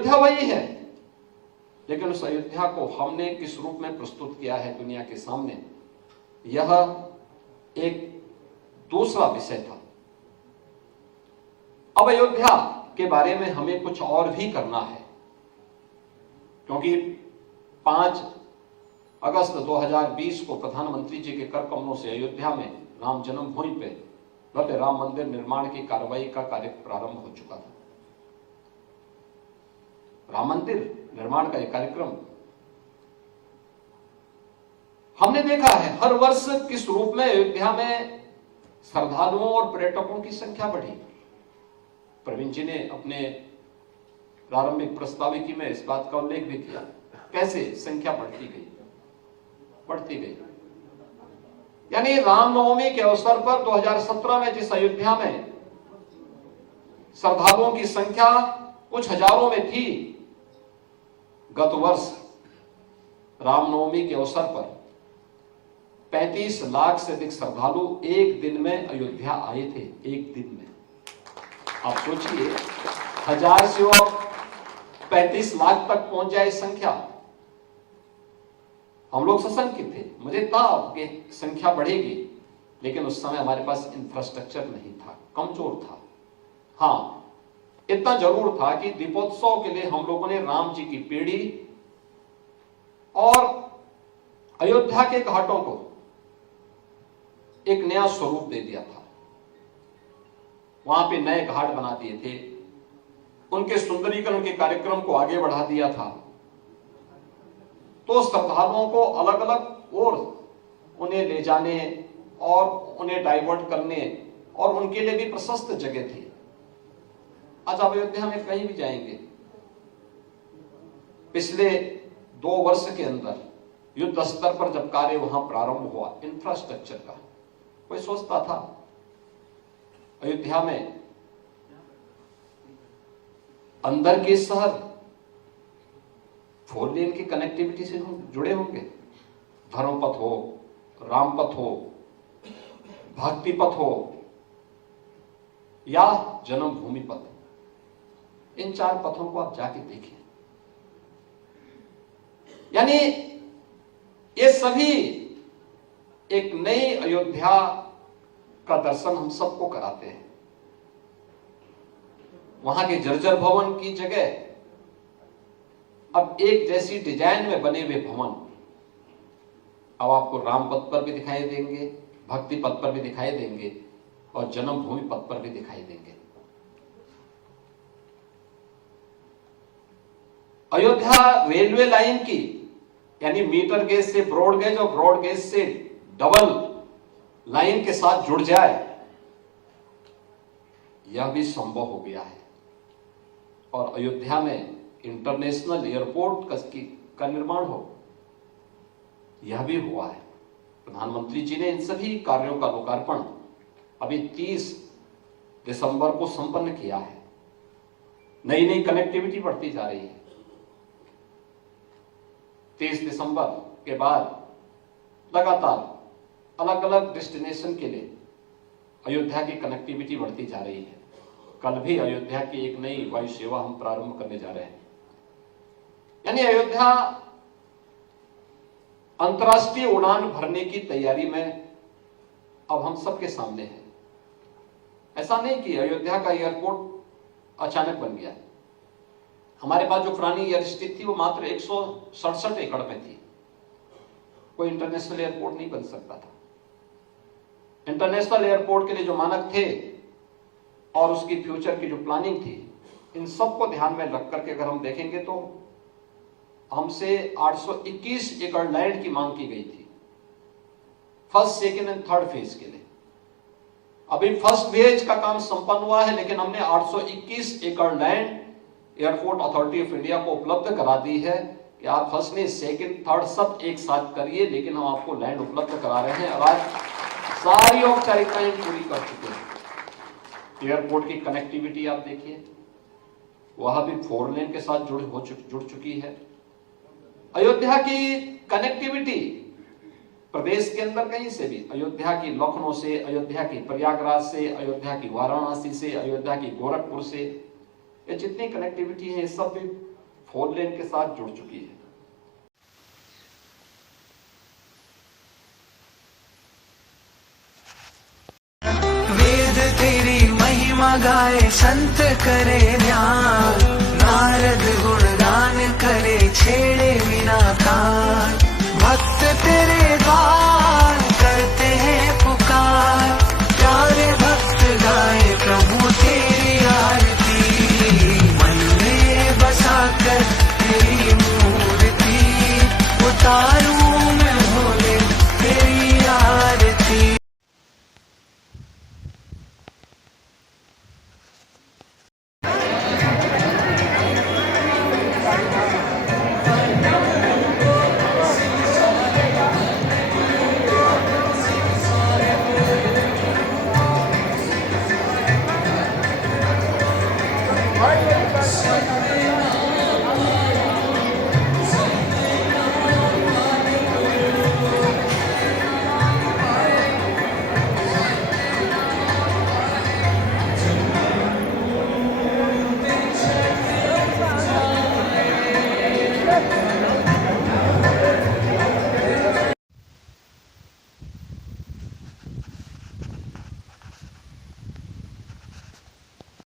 अयोध्या वही है, लेकिन उस अयोध्या को हमने किस रूप में प्रस्तुत किया है दुनिया के सामने, यह एक दूसरा विषय था। अब अयोध्या के बारे में हमें कुछ और भी करना है, क्योंकि 5 अगस्त 2020 को प्रधानमंत्री जी के कर कमलों से अयोध्या में राम जन्मभूमि पे भव्य राम मंदिर निर्माण की कार्रवाई का कार्य प्रारंभ हो चुका था। राम मंदिर निर्माण का यह कार्यक्रम हमने देखा है हर वर्ष किस रूप में अयोध्या में श्रद्धालुओं और पर्यटकों की संख्या बढ़ी। प्रवीण जी ने अपने प्रारंभिक प्रस्ताविकी में इस बात का उल्लेख भी किया, कैसे संख्या बढ़ती गई। यानी रामनवमी के अवसर पर 2017 में जिस अयोध्या में श्रद्धालुओं की संख्या कुछ हजारों में थी, गत वर्ष रामनवमी के अवसर पर 35 लाख से अधिक श्रद्धालु एक दिन में अयोध्या आए थे। एक दिन में आप सोचिए, 1000 से और 35 लाख तक पहुंच जाए संख्या। हम लोग सशंकित थे, मुझे था कि संख्या बढ़ेगी, लेकिन उस समय हमारे पास इंफ्रास्ट्रक्चर नहीं था, कमजोर था। हाँ, इतना जरूर था कि दीपोत्सव के लिए हम लोगों ने राम जी की पीढ़ी और अयोध्या के घाटों को एक नया स्वरूप दे दिया था। वहां पे नए घाट बना दिए थे, उनके सुंदरीकरण के कार्यक्रम को आगे बढ़ा दिया था। तो श्रद्धालुओं को अलग अलग और उन्हें ले जाने और उन्हें डाइवर्ट करने और उनके लिए भी प्रशस्त जगह थी। आज आप अयोध्या में कहीं भी जाएंगे, पिछले 2 वर्ष के अंदर युद्ध स्तर पर जब कार्य वहां प्रारंभ हुआ इंफ्रास्ट्रक्चर का, कोई सोचता था अयोध्या में अंदर के शहर 4 लेन की कनेक्टिविटी से जुड़े होंगे। धर्मपथ हो, रामपथ हो, भक्ति पथ हो या जन्मभूमि पथ, इन 4 पथों को आप जाके देखिए। यानी ये सभी एक नई अयोध्या का दर्शन हम सबको कराते हैं। वहां के जर्जर भवन की जगह अब एक जैसी डिजाइन में बने हुए भवन अब आपको राम पथ पर भी दिखाई देंगे, भक्ति पथ पर भी दिखाई देंगे और जन्मभूमि पथ पर भी दिखाई देंगे। अयोध्या रेलवे लाइन की, यानी मीटर गेज से ब्रॉड गेज और ब्रॉड गेज से डबल लाइन के साथ जुड़ जाए, यह भी संभव हो गया है। और अयोध्या में इंटरनेशनल एयरपोर्ट का निर्माण हो, यह भी हुआ है। प्रधानमंत्री जी ने इन सभी कार्यों का लोकार्पण अभी 30 दिसंबर को संपन्न किया है। नई नई कनेक्टिविटी बढ़ती जा रही है। 30 दिसंबर के बाद लगातार अलग अलग डेस्टिनेशन के लिए अयोध्या की कनेक्टिविटी बढ़ती जा रही है। कल भी अयोध्या की एक नई वायु सेवा हम प्रारंभ करने जा रहे हैं। यानी अयोध्या अंतर्राष्ट्रीय उड़ान भरने की तैयारी में अब हम सबके सामने है। ऐसा नहीं कि अयोध्या का एयरपोर्ट अचानक बन गया। हमारे पास जो पुरानी एयर स्ट्रिप थी वो मात्र 167 एकड़ में थी। कोई इंटरनेशनल एयरपोर्ट नहीं बन सकता था। इंटरनेशनल एयरपोर्ट के लिए जो मानक थे और उसकी फ्यूचर की जो प्लानिंग थी, इन सबको ध्यान में रख करके अगर हम देखेंगे तो हमसे 821 एकड़ लैंड की मांग की गई थी first, second and third phase के लिए। अभी फर्स्ट फेज का काम संपन्न हुआ है, लेकिन हमने 821 एकड़ land airport authority of India को उपलब्ध करा दी है कि आप फर्स्ट ने सेकेंड थर्ड सब एक साथ करिए, लेकिन हम आपको लैंड उपलब्ध करा रहे हैं। और आज सारी औपचारिकताएं पूरी कर चुके हैं। एयरपोर्ट की कनेक्टिविटी आप देखिए, वह भी 4 लेन के साथ जुड़ चुकी है। अयोध्या की कनेक्टिविटी प्रदेश के अंदर कहीं से भी, अयोध्या की लखनऊ से, अयोध्या की प्रयागराज से, अयोध्या की वाराणसी से, अयोध्या की गोरखपुर से, ये जितनी कनेक्टिविटी है सब भी फोर लेन के साथ जुड़ चुकी है। वेद तेरी महिमा गाए, संत करे